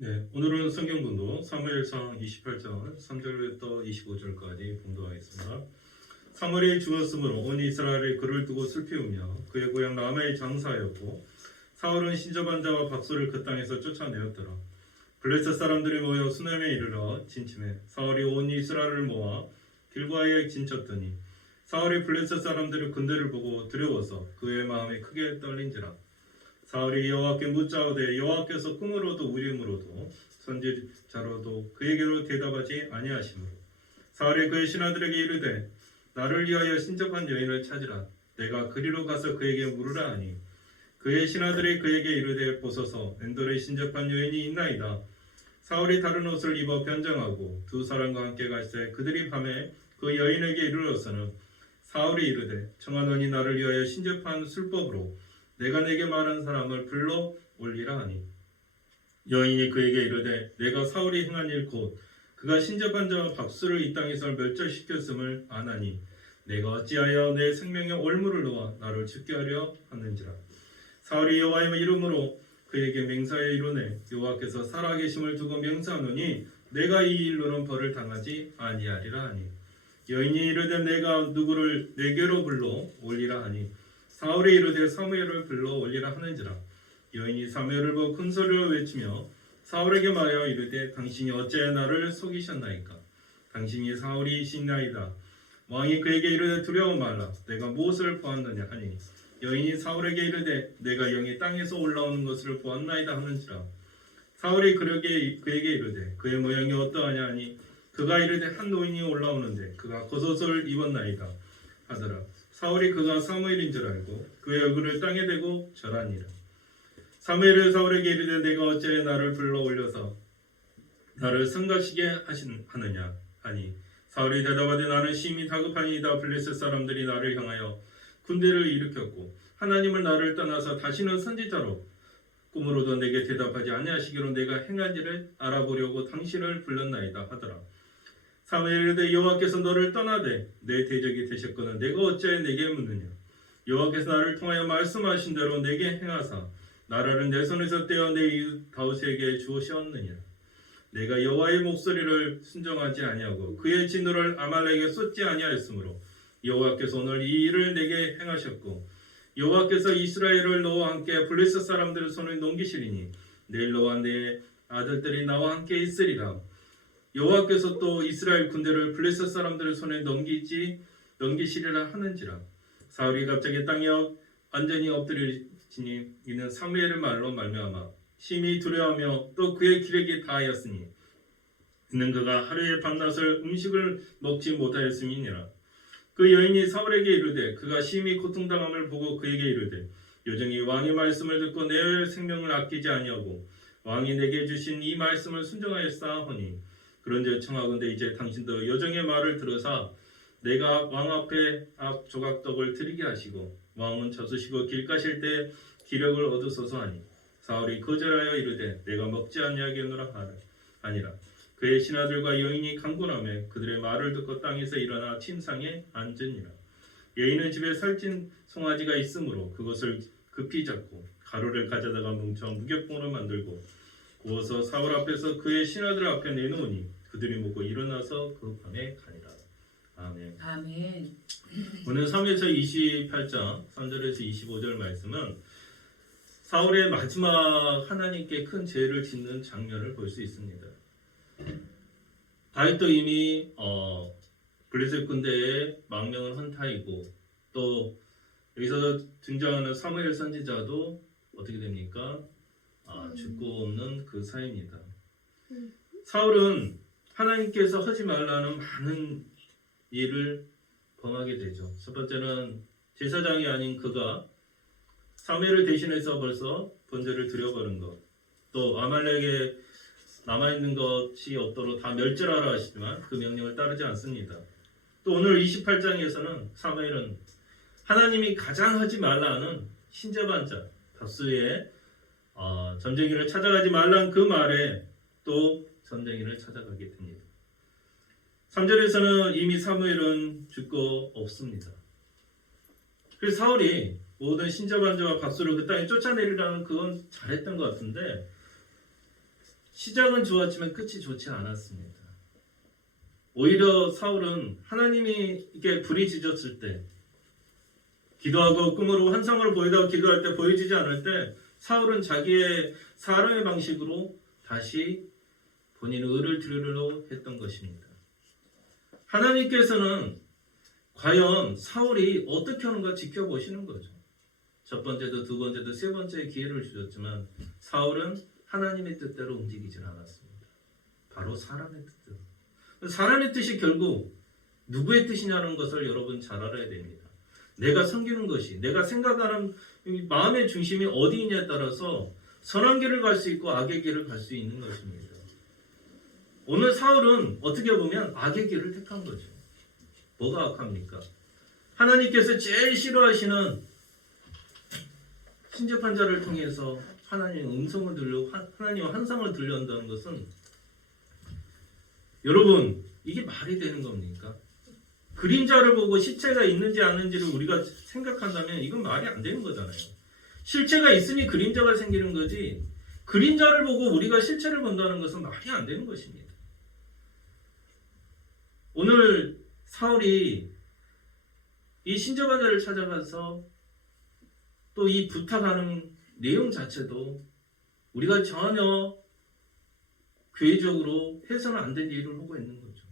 네, 오늘은 성경본도 사무엘상 28장 3절부터 25절까지 봉독하겠습니다. 사무엘이 죽었으므로 온 이스라엘이 그를 두고 슬피우며 그의 고향 라마에 장사하였고 사울은 신접한 자와 박소를 그 땅에서 쫓아내었더라. 블레셋 사람들이 모여 수넴에 이르러 진침해 사울이 온 이스라엘을 모아 길보아에 진쳤더니 사울이 블레셋 사람들의 군대를 보고 두려워서 그의 마음이 크게 떨린지라. 사울이 여호와께 묻자오되 여호와께서 꿈으로도 우림으로도 선지자로도 그에게로 대답하지 아니하시므로 사울이 그의 신하들에게 이르되 나를 위하여 신접한 여인을 찾으라. 내가 그리로 가서 그에게 물으라 하니 그의 신하들이 그에게 이르되 보소서 엔돌에 신접한 여인이 있나이다. 사울이 다른 옷을 입어 변장하고 두 사람과 함께 갈새 그들이 밤에 그 여인에게 이르러서는 사울이 이르되 청하노니 나를 위하여 신접한 술법으로 내가 내게 말한 사람을 불러 올리라 하니 여인이 그에게 이르되 내가 사울이 행한 일 곧 그가 신접한 자와 박수를 이 땅에서 멸절시켰음을 아나니 내가 어찌하여 내 생명에 올무를 놓아 나를 죽게 하려 하는지라. 사울이 여호와의 이름으로 그에게 맹세하여 이르네 여호와께서 살아계심을 두고 맹세하노니 내가 이 일로는 벌을 당하지 아니하리라 하니 여인이 이르되 내가 누구를 내게로 불러 올리라 하니 사울이 이르되 사무엘을 불러 올리라 하는지라. 여인이 사무엘을 보고 큰 소리로 외치며 사울에게 말하여 이르되 당신이 어찌하여 나를 속이셨나이까. 당신이 사울이시나이다. 왕이 그에게 이르되 두려워 말라. 내가 무엇을 보았느냐 하니 여인이 사울에게 이르되 내가 영이 땅에서 올라오는 것을 보았나이다 하는지라. 사울이 그에게 이르되 그의 모양이 어떠하냐 하니 그가 이르되 한 노인이 올라오는데 그가 겉옷을 입었나이다 하더라. 사울이 그가 사무엘인 줄 알고 그의 얼굴을 땅에 대고 절하니라. 사무엘이 사울에게 이르되 내가 어찌하여 나를 불러 올려서 나를 성가시게 하느냐 하니 사울이 대답하되 나는 심히 다급하니이다. 블레셋 사람들이 나를 향하여 군대를 일으켰고 하나님을 나를 떠나서 다시는 선지자로 꿈으로도 내게 대답하지 아니하시기로 내가 행한 일을 알아보려고 당신을 불렀나이다 하더라. 사무엘이 이르되 여호와께서 너를 떠나되 내 대적이 되셨거늘 내가 어찌하여 내게 묻느냐. 여호와께서 나를 통하여 말씀하신 대로 내게 행하사 나라를 내 손에서 떼어 내 이웃 다윗에게 주시었느니라. 내가 여호와의 목소리를 순종하지 아니하고 그의 진노를 아말렉에게 쏟지 아니하였으므로 여호와께서 오늘 이 일을 내게 행하셨고 여호와께서 이스라엘을 너와 함께 블레셋 사람들의 손에 넘기시리니 내일 너와 내 아들들이 나와 함께 있으리라. 여호와께서 또 이스라엘 군대를 블레셋 사람들의 손에 넘기시리라 하는지라. 사울이 갑자기 땅에 완전히 엎드려지니 이는 사무엘의 말로 말미암아 심히 두려워하며 또 그의 기력이 다하였으니 이는 그가 하루에 밤낮을 음식을 먹지 못하였음이니라. 그 여인이 사울에게 이르되 그가 심히 고통당함을 보고 그에게 이르되 요정이 왕의 말씀을 듣고 내 생명을 아끼지 아니하고 왕이 내게 주신 이 말씀을 순종하였사오니 그런즉 청하건대 이제 당신도 여정의 말을 들으사 내가 왕 앞에 앞 조각떡을 드리게 하시고 왕은 젖으시고 길 가실 때 기력을 얻으소서 하니 사울이 거절하여 이르되 내가 먹지 아니하겠노라 아니라. 그의 신하들과 여인이 강권하며 그들의 말을 듣고 땅에서 일어나 침상에 앉으니라. 여인은 집에 살찐 송아지가 있으므로 그것을 급히 잡고 가루를 가져다가 뭉쳐 무격봉으로 만들고 구워서 사울 앞에서 그의 신하들 앞에 내놓으니 그들이 먹고 일어나서 그 밤에 가니라. 아멘. 아멘. 오늘 사무엘상 28장 3절에서 25절 말씀은 사울의 마지막 하나님께 큰 죄를 짓는 장면을 볼 수 있습니다. 다윗도 이미 블레셋 군대의 망명을 헌타이고 또 여기서 등장하는 사무엘 선지자도 어떻게 됩니까? 죽고 없는 그 사이입니다. 사울은 하나님께서 하지 말라는 많은 일을 범하게 되죠. 첫 번째는 제사장이 아닌 그가 사무엘을 대신해서 벌써 번제를 드려버린 것, 또 아말렉에 남아있는 것이 없도록 다 멸절하라 하시지만 그 명령을 따르지 않습니다. 또 오늘 28장에서는 사무엘은 하나님이 가장 하지 말라는 신접한 자 박수의 점쟁이를 찾아가지 말라는 그 말에 또 점쟁이를 찾아가게 됩니다. 3절에서는 이미 사무엘은 죽고 없습니다. 그래서 사울이 모든 신접한 자와 박수를 그 땅에 쫓아내리라는 그건 잘했던 것 같은데 시작은 좋았지만 끝이 좋지 않았습니다. 오히려 사울은 하나님이 이렇게 불이 지졌을 때, 기도하고 꿈으로 환상을 보이다가 기도할 때 보여지지 않을 때 사울은 자기의 사람의 방식으로 다시 본인의 의를 드리려고 했던 것입니다. 하나님께서는 과연 사울이 어떻게 하는가 지켜보시는 거죠. 첫 번째도 두 번째도 세 번째 기회를 주셨지만 사울은 하나님의 뜻대로 움직이질 않았습니다. 바로 사람의 뜻대로. 사람의 뜻이 결국 누구의 뜻이냐는 것을 여러분 잘 알아야 됩니다. 내가 섬기는 것이, 내가 생각하는 마음의 중심이 어디 있냐에 따라서 선한 길을 갈 수 있고 악의 길을 갈 수 있는 것입니다. 오늘 사울은 어떻게 보면 악의 길을 택한 거죠. 뭐가 악합니까? 하나님께서 제일 싫어하시는 신접한 자를 통해서 하나님의 음성을 들려, 하나님의 환상을 들려한다는 것은, 여러분 이게 말이 되는 겁니까? 그림자를 보고 실체가 있는지 아닌지를 우리가 생각한다면 이건 말이 안 되는 거잖아요. 실체가 있으니 그림자가 생기는 거지, 그림자를 보고 우리가 실체를 본다는 것은 말이 안 되는 것입니다. 오늘 사울이 이 신접한 자를 찾아가서 또 이 부탁하는 내용 자체도 우리가 전혀 교회적으로 해서는 안 될 일을 하고 있는 거죠.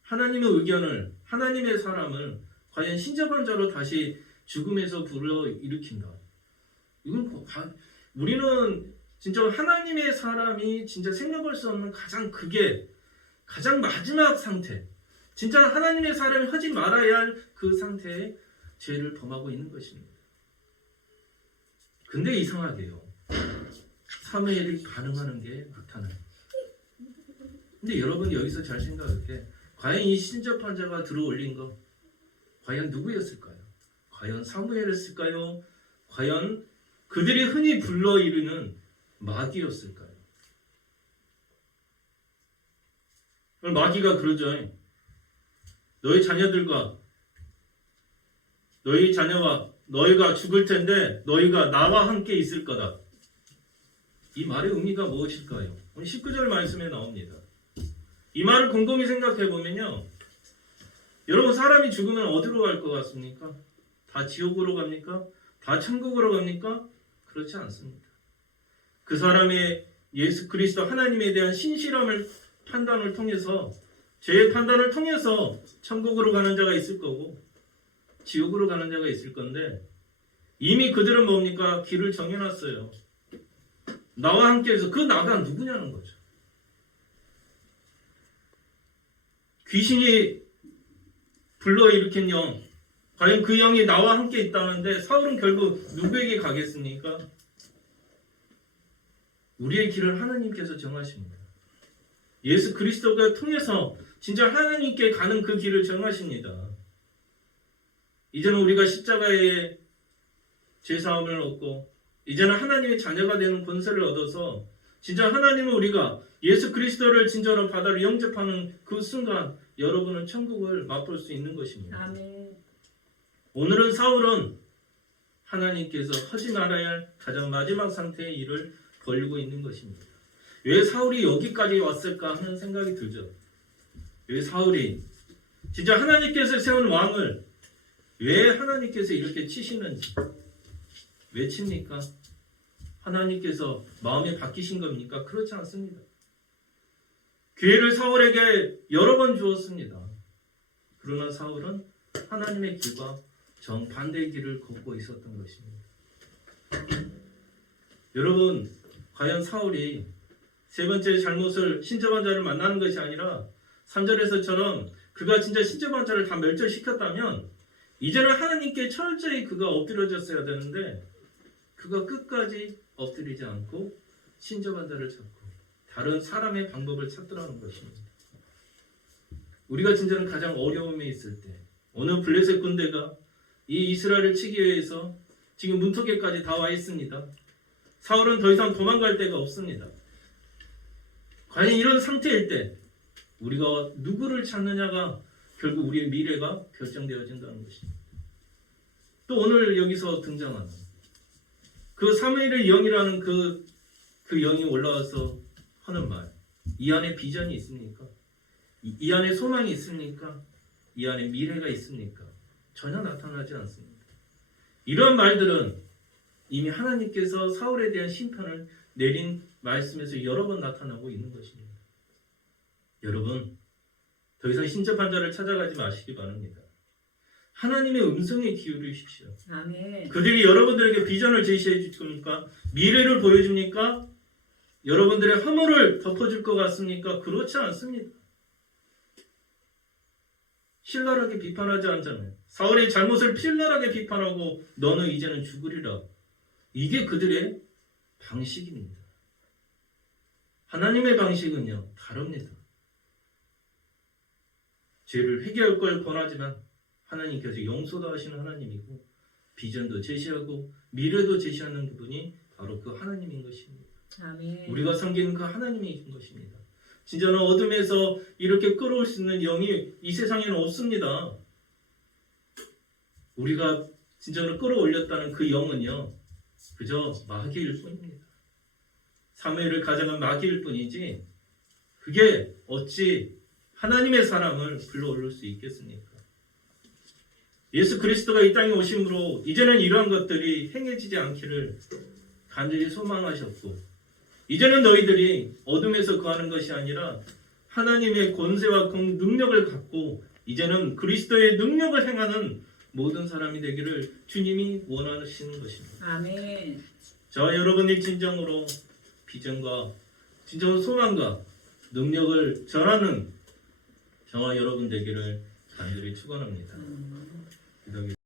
하나님의 의견을, 하나님의 사람을 과연 신접한 자로 다시 죽음에서 불러일으킨다. 이건 우리는 진짜 하나님의 사람이 진짜 생각할 수 없는 가장 마지막 상태, 진짜 하나님의 사람이 하지 말아야 할 그 상태에 죄를 범하고 있는 것입니다. 근데 이상하게요, 사무엘이 반응하는 게 나타나요. 근데 여러분 여기서 잘 생각해. 과연 이 신접한 자가 들어올린 거 과연 누구였을까요? 과연 사무엘이었을까요? 과연 그들이 흔히 불러이르는 마귀였을까요? 마귀가 그러죠. 너희 자녀들과 너희 자녀와 너희가 죽을 텐데 너희가 나와 함께 있을 거다. 이 말의 의미가 무엇일까요? 오늘 19절 말씀에 나옵니다. 이 말을 곰곰이 생각해 보면요, 여러분 사람이 죽으면 어디로 갈 것 같습니까? 다 지옥으로 갑니까? 다 천국으로 갑니까? 그렇지 않습니다. 그 사람의 예수 그리스도 하나님에 대한 신실함을 판단을 통해서, 죄의 판단을 통해서 천국으로 가는 자가 있을 거고 지옥으로 가는 자가 있을 건데, 이미 그들은 뭡니까? 길을 정해놨어요. 나와 함께해서 그 나가 누구냐는 거죠. 귀신이 불러일으킨 영, 과연 그 영이 나와 함께 있다는데 사울은 결국 누구에게 가겠습니까? 우리의 길을 하나님께서 정하십니다. 예수 그리스도가 통해서 진짜 하나님께 가는 그 길을 정하십니다. 이제는 우리가 십자가의 죄사함을 얻고 이제는 하나님의 자녀가 되는 권세를 얻어서 진짜 하나님은 우리가 예수 그리스도를 진짜로 바다로 영접하는 그 순간 여러분은 천국을 맛볼 수 있는 것입니다. 아멘. 오늘은 사울은 하나님께서 하지 말아야 할 가장 마지막 상태의 일을 벌이고 있는 것입니다. 왜 사울이 여기까지 왔을까 하는 생각이 들죠. 왜 사울이 진짜 하나님께서 세운 왕을 왜 하나님께서 이렇게 치시는지, 왜 칩니까? 하나님께서 마음이 바뀌신 겁니까? 그렇지 않습니다. 기회를 사울에게 여러 번 주었습니다. 그러나 사울은 하나님의 길과 정반대의 길을 걷고 있었던 것입니다. 여러분, 과연 사울이 세 번째 잘못을 신접한 자를 만나는 것이 아니라 3절에서처럼 그가 진짜 신접한 자를 다 멸절시켰다면 이제는 하나님께 철저히 그가 엎드려졌어야 되는데 그가 끝까지 엎드리지 않고 신접한 자를 찾고 다른 사람의 방법을 찾더라는 것입니다. 우리가 진짜는 가장 어려움에 있을 때, 오늘 블레셋 군대가 이 이스라엘을 치기 위해서 지금 문턱에까지 다 와 있습니다. 사울은 더 이상 도망갈 데가 없습니다. 과연 이런 상태일 때 우리가 누구를 찾느냐가 결국 우리의 미래가 결정되어진다는 것입니다. 또 오늘 여기서 등장하는 그 사무엘의 영이라는 그 영이 올라와서 하는 말, 이 안에 비전이 있습니까? 이 안에 소망이 있습니까? 이 안에 미래가 있습니까? 전혀 나타나지 않습니다. 이런 말들은 이미 하나님께서 사울에 대한 심판을 내린 말씀에서 여러 번 나타나고 있는 것입니다. 여러분, 더 이상 신접한 자를 찾아가지 마시기 바랍니다. 하나님의 음성에 기울이십시오. 아멘. 그들이 여러분들에게 비전을 제시해 줄 겁니까? 미래를 보여줍니까? 여러분들의 허물을 덮어줄 것 같습니까? 그렇지 않습니다. 신랄하게 비판하지 않잖아요. 사울의 잘못을 신랄하게 비판하고 너는 이제는 죽으리라. 이게 그들의 방식입니다. 하나님의 방식은요, 다릅니다. 죄를 회개할 걸 권하지만 하나님께서 용서도 하시는 하나님이고 비전도 제시하고 미래도 제시하는 분이 바로 그 하나님인 것입니다. 아멘. 우리가 섬기는 그 하나님이신 것입니다. 진짜는 어둠에서 이렇게 끌어올 수 있는 영이 이 세상에는 없습니다. 우리가 진짜로 끌어올렸다는 그 영은요, 그저 마귀일 뿐입니다. 사무엘을 가장한 마귀일 뿐이지 그게 어찌 하나님의 사람을 불러올릴 수 있겠습니까? 예수 그리스도가 이 땅에 오심으로 이제는 이러한 것들이 행해지지 않기를 간절히 소망하셨고 이제는 너희들이 어둠에서 거하는 것이 아니라 하나님의 권세와 능력을 갖고 이제는 그리스도의 능력을 행하는 모든 사람이 되기를 주님이 원하시는 것입니다. 아멘. 저와 여러분이 진정으로 비전과 진정으로 소망과 능력을 전하는 저와 여러분 되기를 간절히 축원합니다. 기도하겠습니다.